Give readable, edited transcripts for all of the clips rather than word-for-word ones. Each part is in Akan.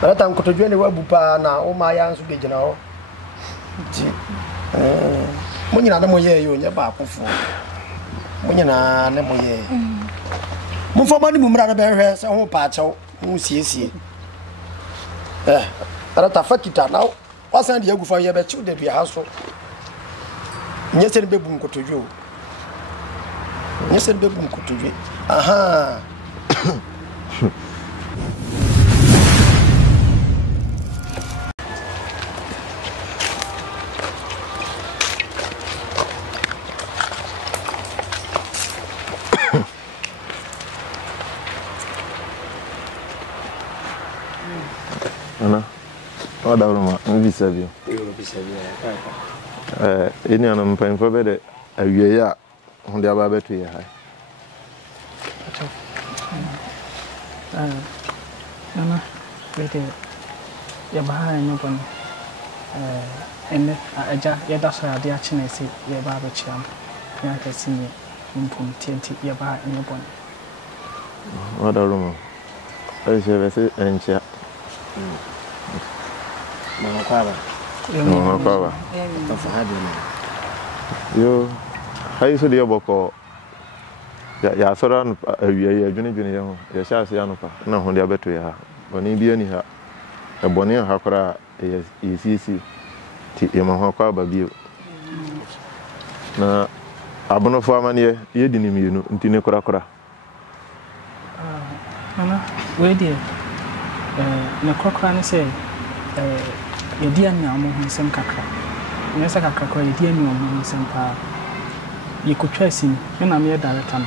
But I'm going to join the Wabupa now. Oh, my aunts will be general. When you're not more, you in your back before. When you're not more, for money, Mumra Bears, I won't patch out. Who sees but I fuck it now. What's on the yoga for your bet you, there be a household? Yes, and baby go to you. Yes, and baby go to you. Aha. Ana, what about maybe Savio? Any of them paying for better a year on the Abba to your high. Nana, wait a you're behind no one. And that's why the action is your barber champ. Young senior, Impum TNT, your bar in your bonnet. What a room. I say, and chat. No, you, how you said the Aboko? Ya saw a year, Junior, your chassis, no, on the other to her. When he be any a bonnet, Hakora is easy to Yamaha Babu. Now, Abono Farmania, you didn't mean to Nicola. Where dear, the cockran say, your dear now, some cacra. Yes, I got your dear new some power. You could trace him, and I'm your director.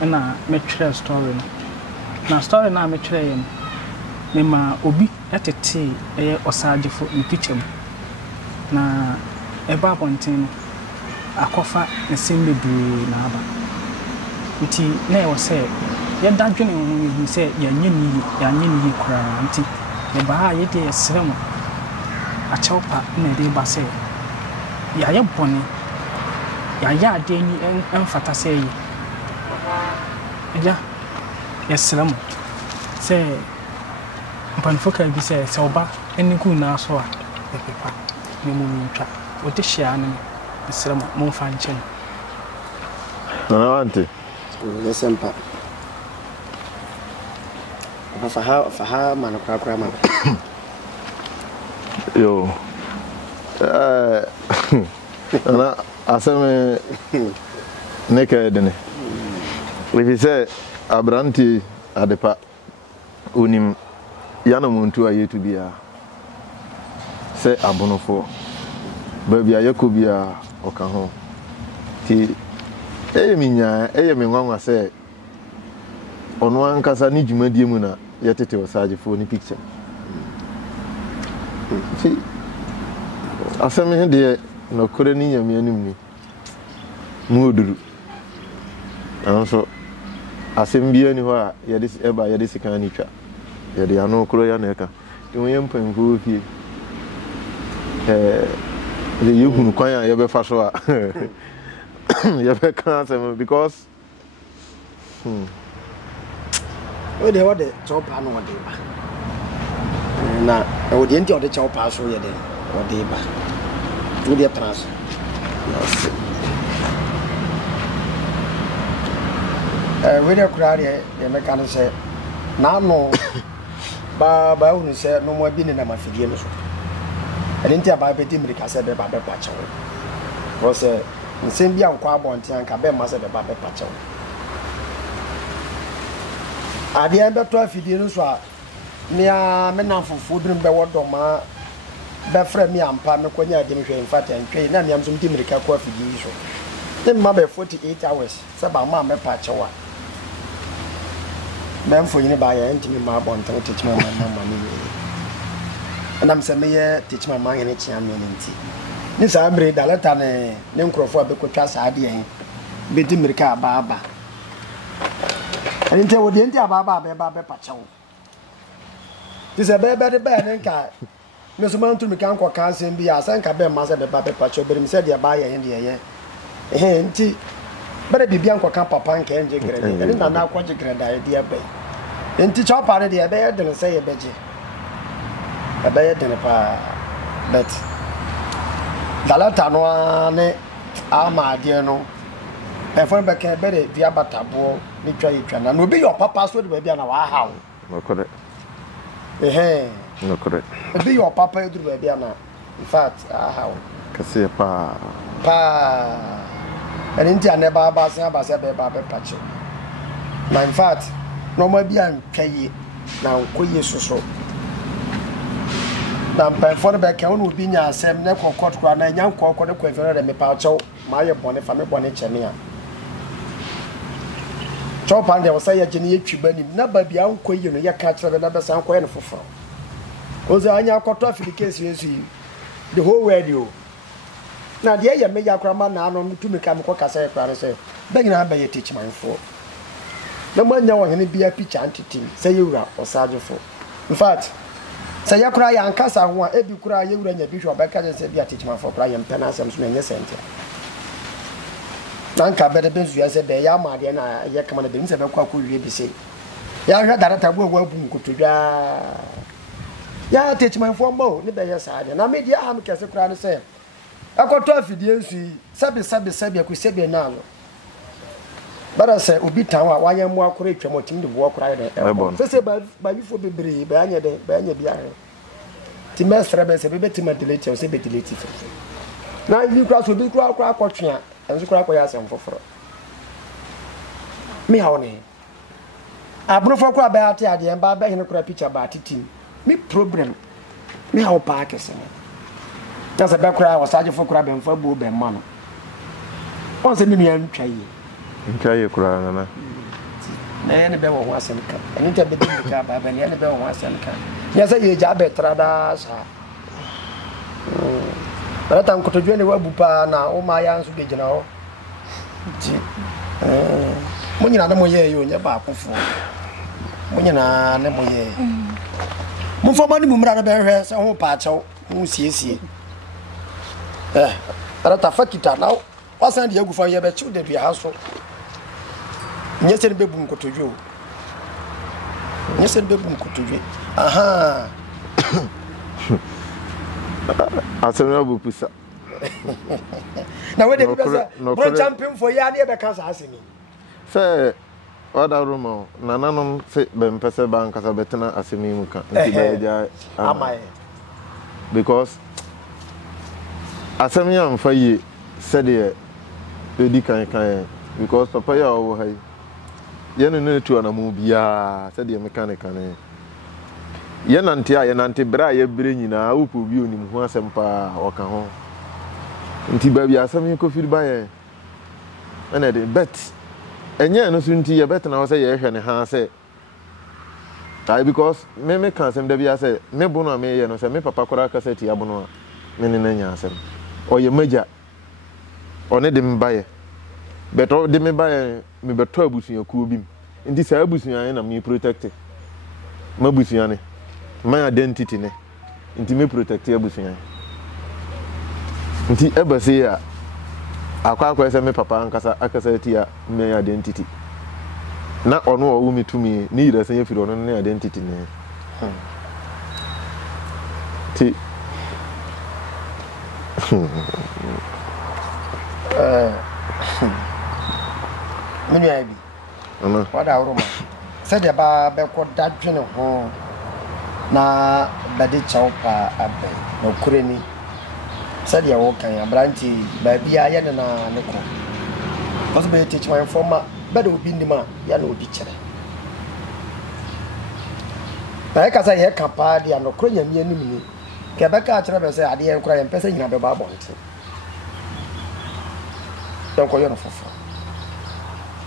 And I met a story. Now, story now, I him. Mema obi etete osaje fo impeachable na eba bonten akofa nsem bebre na aba nti na e wo se ye dadwene ho se yanye ni kura nti e ba ye de esrem a chawpa na de ba se ya ye boni ya ade ni emfata se yi ja esrem se Panfoka bi say oba eni ku na so a pepa me mu ntwa o de hia ne mesrem mo fa nchen na wante lesempa fa man krakra man yo ana aseme neke dene we say abranti adepa unim yana muntu aye to bia se abonofo ba bia yakobia oka ho ti minya me nwanwa se ono ankasa ni dwumadie mu na yetete osagefo ni picture ti aseme he de no kore ni nyame anim ni mu oduru anso asem bia ni ho a yede sikan ni twa yede ano kuro ya na eka ti won yempanfo fie the yuhunu kwan ya ye be fa so a ye be kan asem because we dey what the chop anu what dey ba na o dey nti o dey chop aso ye dey what dey ba tu dey trans we dey kura dey me kan say na no ba unu say no mo bi ni na mafidie no so ene nti aba be di mirika say be ba be pa chewo wo say nsem bi ankwa abonte anka be ma say be ba be pa chewo ade en be to afidie no so a me a me na fufu drum be wodo ma be fra mi ampa me konya ade me hwe in fact antwe na me am so di mirika ko afidie so dem ma be 48 hours say ba ma me pa chewo men for you buy anything my bond to teach my money and I'm say me teach my man any chia me nti ni sa bre da leta ne nkrofo abekotwa sa ade en be di mirika aba and nti wo de nti aba be pa chewo this a be de be nka me so man to me kan kwa kan bi asan ka be ma se be pa chewo be me se de ba ye de nti bere bibia nkwa kan papa nka enje grade ene na na akwa je grade ai dia be enti chopa ne de be ye de say ye beje e be ye de pa but dalata no ne ama de no e fo be ka be de via batabo ni twa yetwa na no be your papa so de ba bia na wa ha no correct no correct be your papa e duru ba bia na in fact ha kasi pa and inti aneba ba se be pache na in fact no ma bia ntwaye na koye soso na mpa for be ka onu bi nya asem ne kokot kwa na nya kokot ne kwefere me pa chew ma ye bone fa me bone chene a chopa nde wasa ye gene ye twibani na ba bia nkoye no ye ka kire na be san koye ne foforo ozo anya akoto afidikesi yesu the whole world yo na de ye me yakrama na no mutumi ka me ko kasa ye kra se be nyina ba ye teach man for na manya wo hene bia picture antitim say yewura osajefo in fact say yakura ya ankasa ho a ebi kura yewura nya bi hwe obeka say bia teach man for kra ye mpena asem so na nye sente nanka be de benzu ya se be ya ma de na ye kama na be nse be kwa wie bi se ya hwe darata bo abu nkotodwa ya teach man for mo ne be ye sa de na media am kese kura ne say akoto afidie nsu sabe akusebe na no bara se obi tan wa waye mo akora etwam otim de bo akora de se ba bifo bebre ba anya bi ahe ti mestre be se be ti delete o se be delete na ibi kura so bi kura akotwe enso kura akoya asem foforo me ha woni abrofo kura ba ate ade ba ba hene kura picture ba titim me problem me ha o pa kese That's a background was such for crab and for boob and man. Once a million try. Try your crown, and the bell was in cup. And it had been the cab, and the bell was in cup. Yes, I jab at Tradas. But I'm going to join the Wabupa now. Oh, my aunt's big now. When you're not a moye, you in your back before. When you're not a moye. Mufamani Mumra Bear has a whole patch out. Who sees Rata fakita now. Wasn't the Yagu for your bet to be a household. Yes, and Bebum go to you. Yes, and Bebum go to you. Aha. I said, no, Pusa. Now, when they champion for Yanni because asking me. Say, what a rumor. Nana say, Ben Pesa Bank as a better as a meme. Am I? Because asemi am fa ye said ye edi kan because papa ya wo hai ye no tu anamu bia said ye mechanic kan ye nante a ye nante bra ye bre nyina upo bi onim ho asem pa waka ho nti ba bia asemi ko firi ba ye na de bet enye no so nti ye bet na wo say ye hwe ne ha say because me kan asem da bia say me bono me ye no say me papa kora ka say ti abono a me ne nya asem oye maja one de mbaye beto de mbaye me beto abusuya ku obim ndi sa abusuya na me protect mabusuya ne my identity ne ndi me protect abusuya ndi ebase ya akwa ese me papa ankasa akasa ti ya me identity na ono o mi tumi ni ira san yefiri ono ne identity ne ti Many I be. What our Roma said about Becko that general home na Badi Chaupa Abbey, no Kureni. Said ya walking a brandy, baby, I and a nickel. Possibly teach my former, but it would be the man, Yano teacher. Like as I hear Capadi and Ukrainian enemy, Quebec Travis, I didn't cry and passing in a babble. Don't call you for.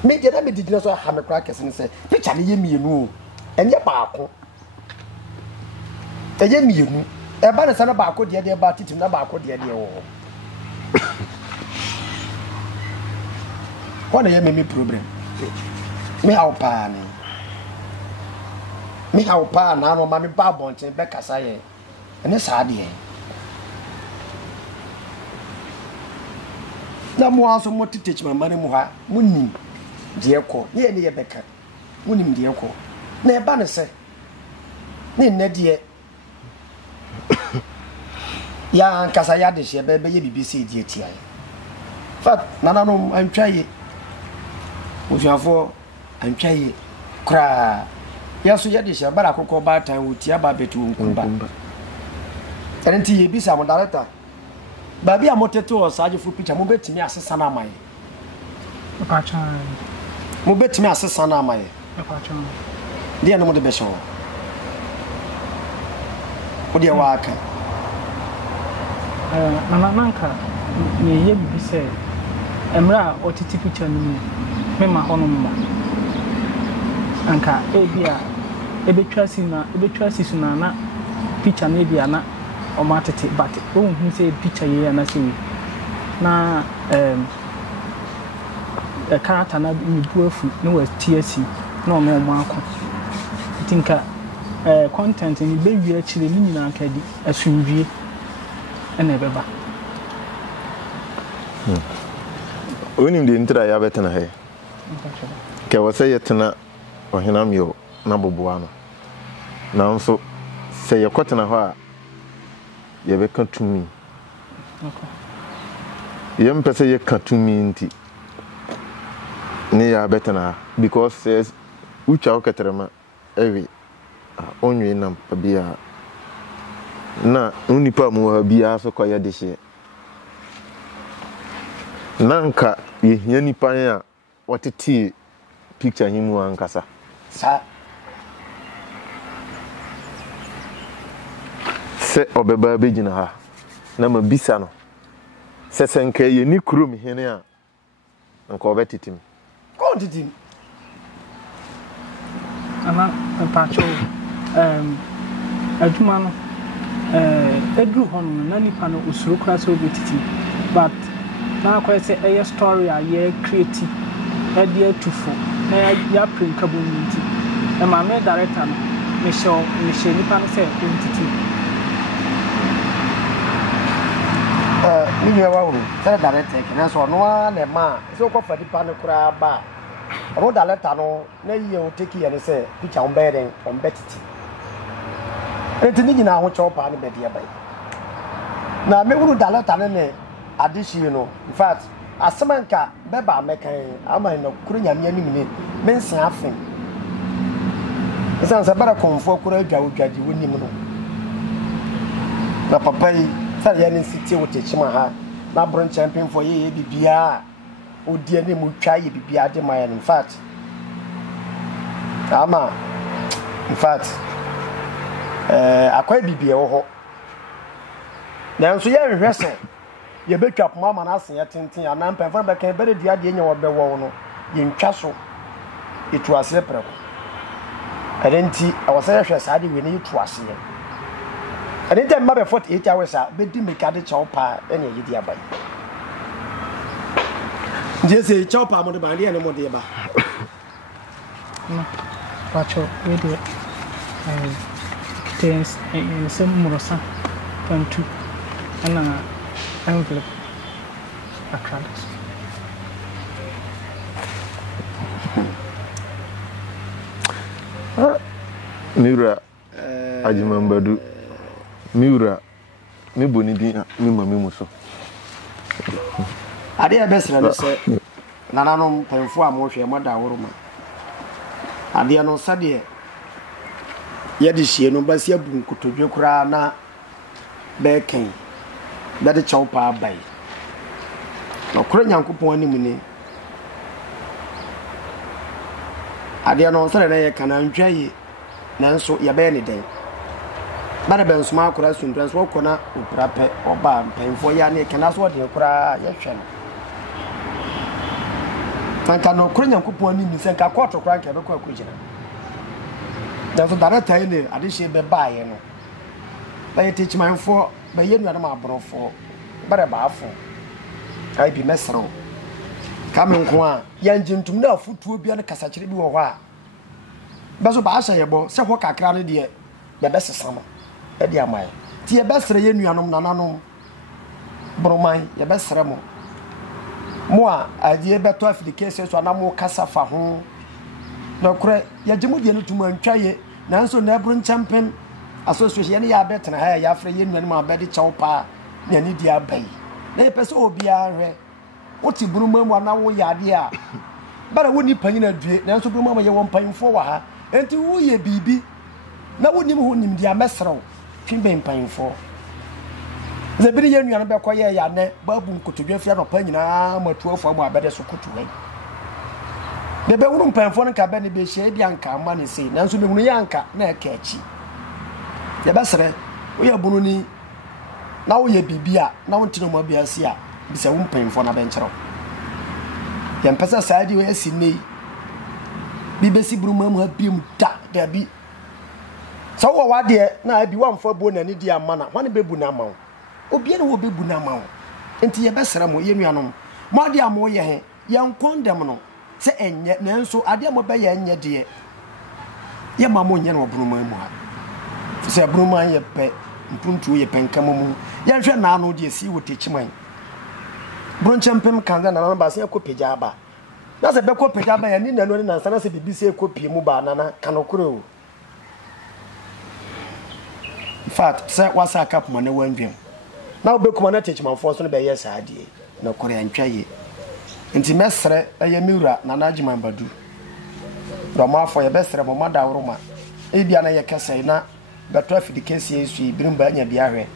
Me get me did not have a crackers and say, "Pitch me you and your barco." A yemu, a banner son of barco, dear about it in the barco, dear. What a me problem. Me how pan. Me how pan, now, mammy barbons and back as I am. And it's hard here. Na mo aso mo teach my money mo ha munim de ekọ ye ne ye beka munim de ekọ na eba ne se ne nnedie ya nkasa ya de hye be ye BBC die tia fat nananom antwaye ofiafo antwaye kra ya so ye de hye bara kokko ba tan wotia ba betu nkumba enti ye bisa mo director ba bia moteto o saje fu picture mo betimi asesa na amaye Pacha. mo betimi asesa na amaye Pacha. dia no mo de be so o dia wa aka na nanka ye bi se emra otiti picture no me ma hono mba anka ebia ebetwa si suna na picture na ebia na o matete but o hu se picture ye na se na character na mi buafu no was TSC na o no ma akọ tinka content ni be wi akire ni nyina aka di asumdwie ene beba onim de ntra ya betena he ke wose yetena ohenam yo na boboa no na nso se yekotena ho a ye be katumi yem pese ye katumi nti ne ya betena because says ucha oketerema ewi onwe nam bia na unipa mu bia so koye de hye nanka ye nipa ya watete picture himu ankasa sa se obeba begina ha na mabisa no se senka ye ni krom hene a nka obetitim ko titim ama pacho aduma no edru hon na nipa no usuru kra so betiti but na kwa say a story a ye create e dia tufo na ya print kabunti e ma me director no me show nipa no say entity mi nwa wa say director ke so no na ma so ko fadi pa no kra ba ro director no na ye o take ye ne say picture on bedding on betiti enti ni nyina ho chow pa no be dia bai na me wuru director ne adishi no in fact asemanka beba mekan ama no kuru nyame anim ni mensan afen esan se bara konfo kuru adwaji wonim no na papa yi sa ya ni city wo techima ha na bron champion for ye bibia odi ani mu twa ye bibia de ma in fact ama in fact akwai bibia wo ho na nso ye hwese ye betwa poma na asen yetenten anan pemfa be kan bere dua de nya wo be wo no ye ntwa so etu ase preko adenti awose hwe sa de we ne etu ase ye adenti ma be 48 hours a be di mekade chawpa ene ye di abai je se chawpa mo de ba de ne mo de ba no pacho we de tens en sem murosa pantu ana envelope across Mira ajimambadu Mira me boni din me mami muso ade e besra ne se nananom pemfo a mo hwe mo da woroma ade no sade ye de hie no basi abu nkotodwe kura na be ken be de chawpa bai no kura nyankopon anim ni ade no sare na ye kana ntwaye nanso ye be ne den bara ben suma kura suntrans wo kona oprape oba mpenfo ya ne kana so de kura ye hwe no tanka no kura nyankopon anim se nka koto kura nka be kwa kujina da so dara tai ne ade hye be baaye no ba ye techimanfo ba ye nuana ma abrofo bara ba afo ai bi mesro kamen ko a ya njintum na afutuo bia ne kasakire bi wo ho a ba so ba ahya yebo se ho kakra ne de ye be sesama e de amai ti ye besre ye nuanom nananom broman ye besre mo a adie beto afidike se so anamo kasa fa ho no kure ya jemu die no tuma ntwaye nanso na ebru nchampem association ya betena ha ya afre ye nuanu ma bede chaw pa na ni dia bai na ye pese obi ahwe woti buru mamu na wo ya de a bara woni panyina due nanso buru mamu ye won panyfo wa ha enti wo ye bibi na wonim ho nim dia mesrew twimbe panyfo ze biri ye nuanu be koye ya ne babu nkotodwe fia no panyina matuafo mu abede so kotuwe de be wuru mpanfo no ka be ne be hye dia nka ama ne sei nanso be hunu ya nka na eka achi ye besere wo ye bunu ni na wo ye bibia na wo ntino mo bia si a bi se wo mpanfo na be nkyerɛw ye mpesa saadi wo asi nei bi be si buru mamu ha biem da bi so wo wade na abi wamfo bo na ni dia ama na hwane be bu na ama wo obi na wo be bu na ama wo enti ye besere mo ye nuanom mo ade amo ye he ye nkondem no se enye nanso ade mo be ye enye de ye mamo nye no buru mamu ha se buru man ye pe mpuntu ye penka mu ye hwe na anu de si wo techiman buru champem kanza na ba se ekopeja ba na se be kopeja ba ye ni nanu ni nansa na se bibi se ekopie mu ba nana kanokoro in fact se wasa kap mo na wanwem na wo be kuma na techiman fo so no be ye sa ade na kore antwaye nti mesre eye miura na najiman badu do ma afọ ye besre mo madawro ma e bia na ye kese na beto afidikesi esu birimba anya bia hwe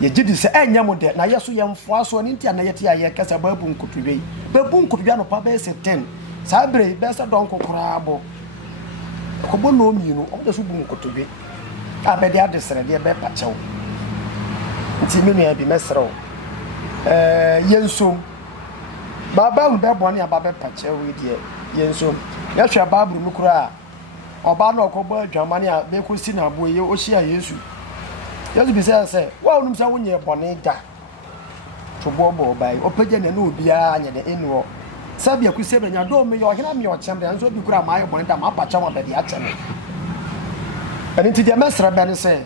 ye gidi se enya mo de na yeso ye mfo aso ni ntia na yete ya ye kese babu nkotubia no pa be se 10 sabre be se don kokora abo ko bo no mi no o de so bu nkotubia abede adesere de be pachew nti me nua bi mesre yenso baba un be boni ababe pachew de yenso ya hwe baburu mukura oba na okobo adwamane a be ko si na boye o hia Yesu bi se wa onum se wonye boni da to bobo bai opege na obi a anya de enu sabia ku se benya do me yo hena me o chembe anso bi kura ma ayo boni da ma pacha ma be de acheme ani ti de mesra be ne se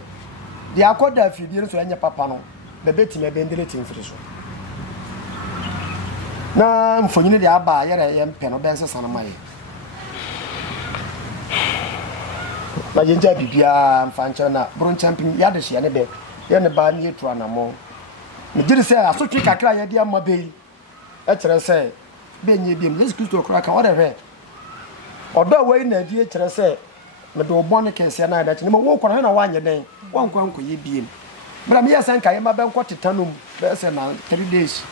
de akoda afidie so anya papa no be betime be ndele timfiri so na mfonyine de aba yere ye mpe no be nse sanamaye na yenja bibia mfancha na bron champion ya de hye ne be ye ne ba ne etu anamo me giri se asotwe kakra ye de amma be e kire se be nye biem Yesu Kristo kra ka ode hwe odo we na die kire se me do bone kese na da chine mo wo kwana na wanye den wankwa nko ye biem bra me yesa nka ye ma be nko tetanum be se na 3 days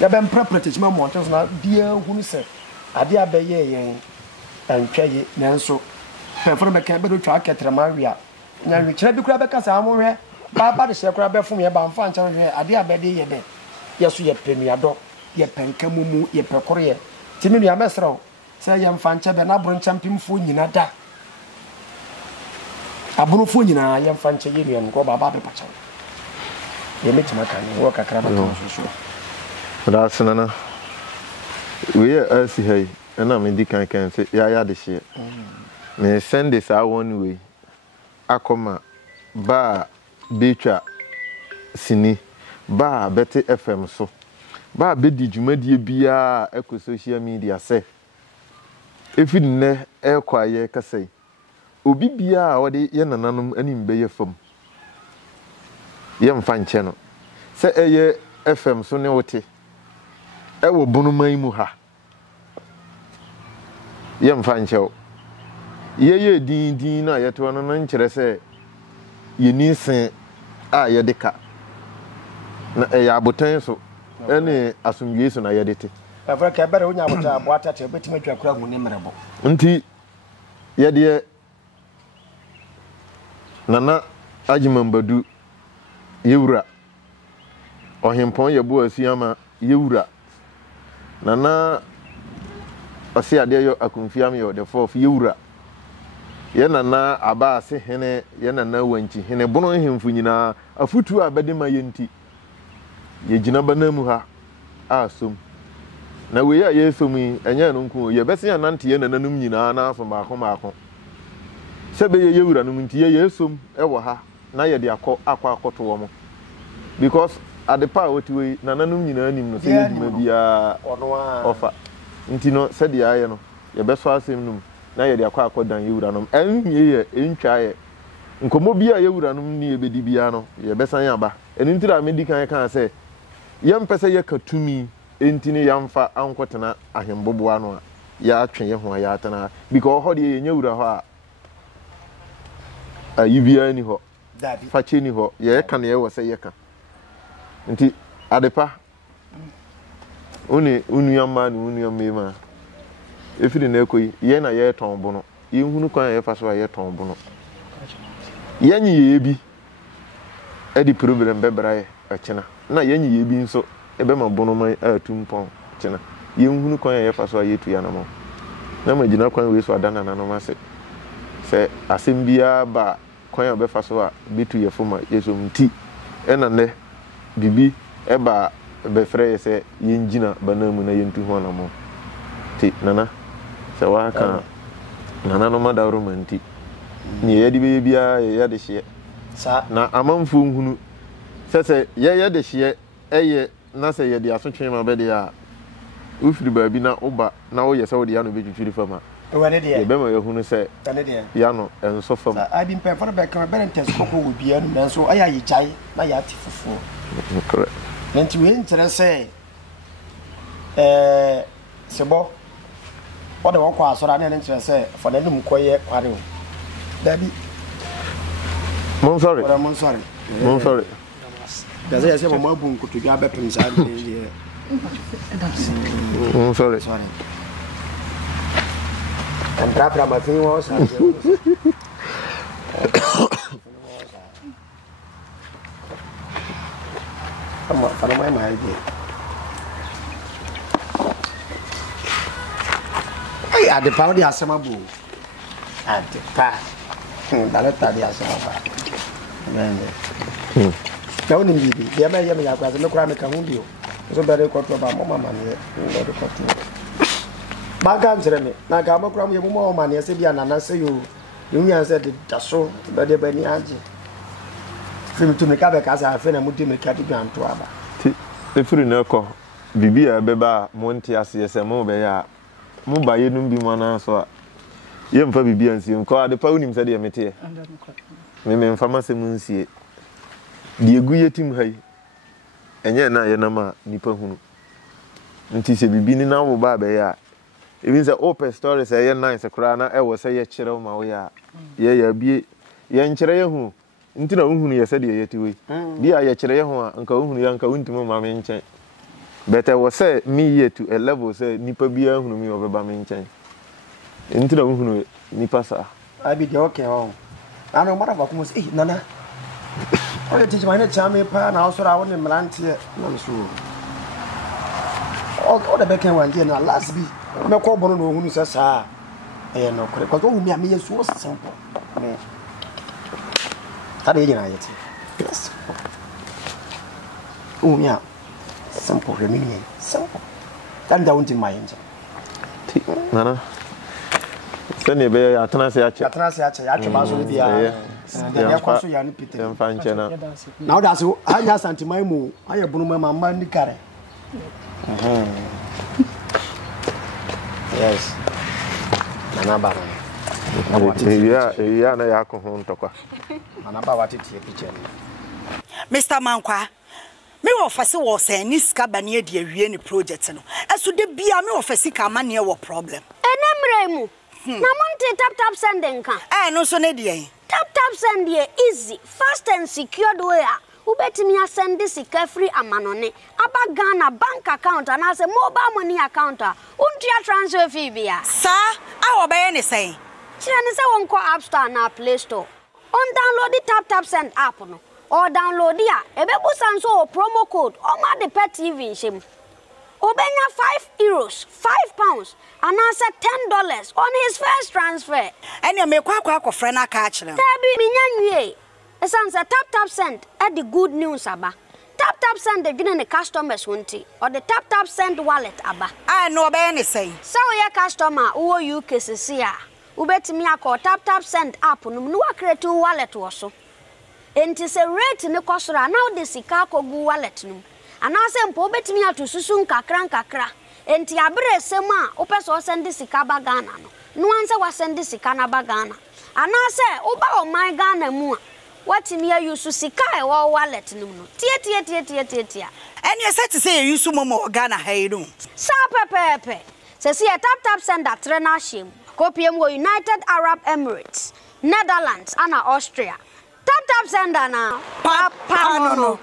ya be preparation ma mo ntso na dia hunu se ade abaye yen antwaye nanso peforo be kan be do twa ketrema wia nya wi kire bi kura be kasa amo hwe ba de hye kura be fom ye ba mfa ncha hwe ade abade ye de yeso ye penuado ye penka mumu ye pekoro ye timi nua mesro se ye mfa ncha be na bro champimfo nyina da abunufo nyina ye mfa ncha ye nua ngo ba be pacha ye metima kan wo kakra ba to so Rasanana, we are as hey, and I'm in the can say, ya the shit. May send this out one way. Akoma, ba, betra, sini, ba, better FM so. Ba, bedi jumedia bia, eco social media say. If you ne air quiet, can say. Obi bia, or the yananum and in bay from. Yam fine channel. Say a year FM so neote. Ewo bunu maimu ha yem fancho ye din na yeto no nkyere se ye nisen a ye deka na ya abotan so ene asumwie so na ye dete Afrika bere onya abotan aboata te betima twakura hu ne merebo nti ye de nana agimambadu yewura ohempon ye bo asiama yewura nana ose ade yo akunfiam yo the fourth yewura ye nana aba ase hene ye nana wanchi hene bono hemfu nyina afutu abedema yenti ye gina banamu ha asom na we ya yesomi enya no nku ye bese ya nante ye nananum nyina na aso maako sebe ye yewura no nti ye yesom ewo ha na ye de akoto wo mo because at the power we nananum nyina anim no se yedima bia ofa nti no se de aye no ye beso asem num na yɛ de akɔ dan yewura no ɛnhie yɛ ɛntwa yɛ nkomo bi a yewura no ni ebedi bia no yɛ bɛsan aba ɛno ntira medi kan kan sɛ yɛmpɛ sɛ yɛka tumi entini yamfa ankɔtena ahemboboa no a yɛatwe yɛ ho a yɛatena because hɔ de yɛnyɛ wura hɔ a yibia ni hɔ fache ni hɔ yɛka ne yɛwɔ sɛ yɛka nti adepa one unuamma ne unuammema efiri na ekoyi yɛ na yɛ tɔn bo no yɛhunu kwan yɛ fa so a yɛ tɔn bo no yɛnyi yɛ bi edi problem bɛbra yɛ akina na yɛnyi yɛ bi nso ɛbɛma bo no man atum pɔn akina yɛhunu kwan yɛ fa so a yɛtu ya na mo na ma gyina kwan wei so adana na no ma sɛ asɛm biara ba kwan a bɛfa so a bitu yɛ foma yɛsom nti ɛna nɛ bibi ɛba bɛfrɛ yɛ sɛ yɛngyina banamu na yɛntu ho na mo ti nana sɛ waka nana no madawro manti ni yɛde bɛyɛ biara yɛde hyeɛ na amanfo nhunu sɛ yɛde hyeɛ ɛyɛ na sɛ yɛde asotwe ma bɛde a ufiri baabi na woba na woyɛ sɛ wode ya no bɛtwitwiri fama yɛbɛma yɛhunu sɛ ya no ɛnso fam abi mpɛfo no bɛka bɛrɛ ntɛs kɔkɔ wɔ bia no nanso ayɛ ayɛgyae na yɛate foforɔ correct nti wei nkyerɛ sɛ sebɔ wode wɔkɔ asɔre ne nkyerɛ sɛ fa n'anim kɔyɛ kware o dabi monsɔre gazɛ yɛ sɛ bɔ abu nkotodwa bɛpem saa deɛ monsɔre Entrapra ma fin wo sa. Ama fara mai mai de. Ai ade pa odi asema bu. Ade pa. Dale ta di asema ba. Nende. Na woni bibi. Dia ma yɛ me yakwa se me kura me ka hu bio. So bere ko to ba mo mama ne. No de ko to. Baga nkyerɛ me na ga makura mu yɛ mu ma ne sɛ bia nana sɛ yo nyaa sɛ de daso bɛde bani agye film to me ka bɛ ka sɛ afɛ na mu di me ka di gwanto aba ti efiri na kɔ bibi a bɛba mo nte ase sɛ mo bɛyɛ a mo ba yɛ num bi mo na so a yɛ mfa bibi ansie kɔ ade pa unim sɛ de meteɛ me mfa ma sɛ mu nsie de egu yɛ tim hai ɛnyɛ na yɛ na ma nipa hunu nti sɛ bibi ni na wo ba bɛyɛ a even say open stories say nice kra na e wo say ye kire ma wo ya ye bie ye nkire ye hu nti na uhunu ye say de ye ti we bia ye kire ye hu a nka uhunu ya nka untimo ma me nchen but I was say me ye to a level say nipa bia hunu mi obeba me nchen nti na uhunu nipa sa abi de okay o ana mara ba kuma say nana o ye teach my na chame pa na so ra wo ne mlante na so o da be kan wan na last bi me ko bono no hunu se saa no kore ko hu mi a me yesu o simple me ta de yina yete yes o mi a simple re mi ni simple dan da wonti my engine ti nana se ne be ya tana se ya che ya che ba so bi ya ya ko so ya ni pite en fa nchena na o da se anya santimai mu aye bunu ma ni kare yes nana ba ya na ya ko ho ntokwa nana ba wa tete picture Mr. Mankwa me wo fase wo se ni sika ba ne de awie ni project no eso de bia me wo fase ka ma ne wo problem enemre mu na monte tap sending kan no so ne de tap send dey easy fast and secured way ubetimi asend sika free amanone aba Ghana bank account and as a mobile money account untia transfer fee bia sa awo be ne say kire ne se won ko App Store na Play Store on download the tap send app no or download dia ebebusa nso promo code o ma de pet TV nshim obenya €5 £5 and as $10 on his first transfer ene me kwa friend aka akire tabi minyanwie esanse tap send at the good news aba tap send the gene customers wonti or the tap send wallet aba no be ne say so your customer wo UK sisia ubetimi akọ tap send app no no create wallet wo so enti se rate ne kosora now the sika kogu wallet no anase mpo ubetimi atu susu nkakra enti abere sema opeso send sika ba Ghana no no answer was send this sika ba Ghana ana say oba o man Ghana mu a watimi ayusu sika e wo wallet no tie and you said to say you sumo Ghana hayru sa pepepe say tap send that trainer shim kopiem wo United Arab Emirates Netherlands and Austria tap send na papa no